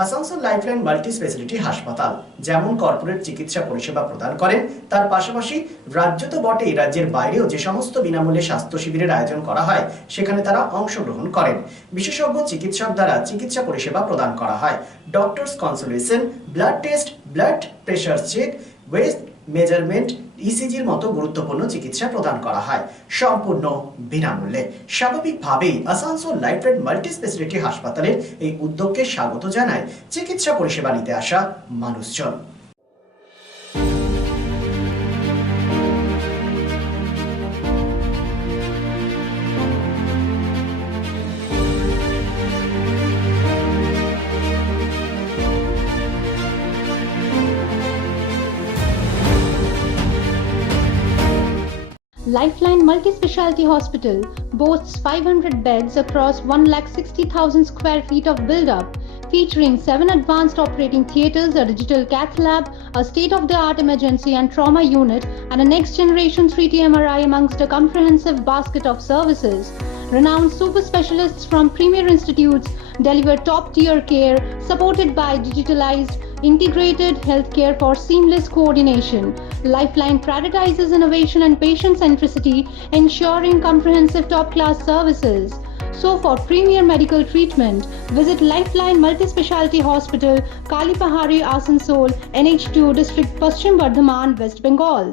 Asansol lifeline multi speciality হাসপাতাল যেমন কর্পোরেট চিকিৎসা পরিষেবা প্রদান করেন, তার পাশাপাশি রাজ্য তো বটেই, রাজ্যের বাইরেও যে সমস্ত বিনামূল্যে স্বাস্থ্য শিবিরের আয়োজন করা হয় সেখানে তারা অংশগ্রহণ করেন। বিশেষজ্ঞ চিকিৎসক দ্বারা চিকিৎসা পরিষেবা প্রদান করা হয়। Doctors consultation, blood test, blood pressure check, waist measurement, ইসিজির মতো গুরুত্বপূর্ণ চিকিৎসা প্রদান করা হয় সম্পূর্ণ বিনামূল্যে। স্বাভাবিকভাবেই আসানসোল লাইফলাইন মাল্টি স্পেশালিটি হাসপাতালের এই উদ্যোগকে স্বাগত জানায় চিকিৎসা পরিষেবা নিতে আসা মানুষজন। Lifeline Multi-Speciality Hospital boasts 500 beds across 160,000 square feet of build-up, featuring 7 advanced operating theatres, a digital cath lab, a state-of-the-art emergency and trauma unit, and a next-generation 3D MRI amongst a comprehensive basket of services. Renowned super specialists from premier institutes deliver top-tier care, supported by digitalized, integrated healthcare for seamless coordination. Lifeline prioritizes innovation and patient centricity, ensuring comprehensive top-class services. So, for premier medical treatment, visit Lifeline Multi-Speciality Hospital, Kalipahari, Asansol, NH2 District, Paschim Bardhaman, West Bengal.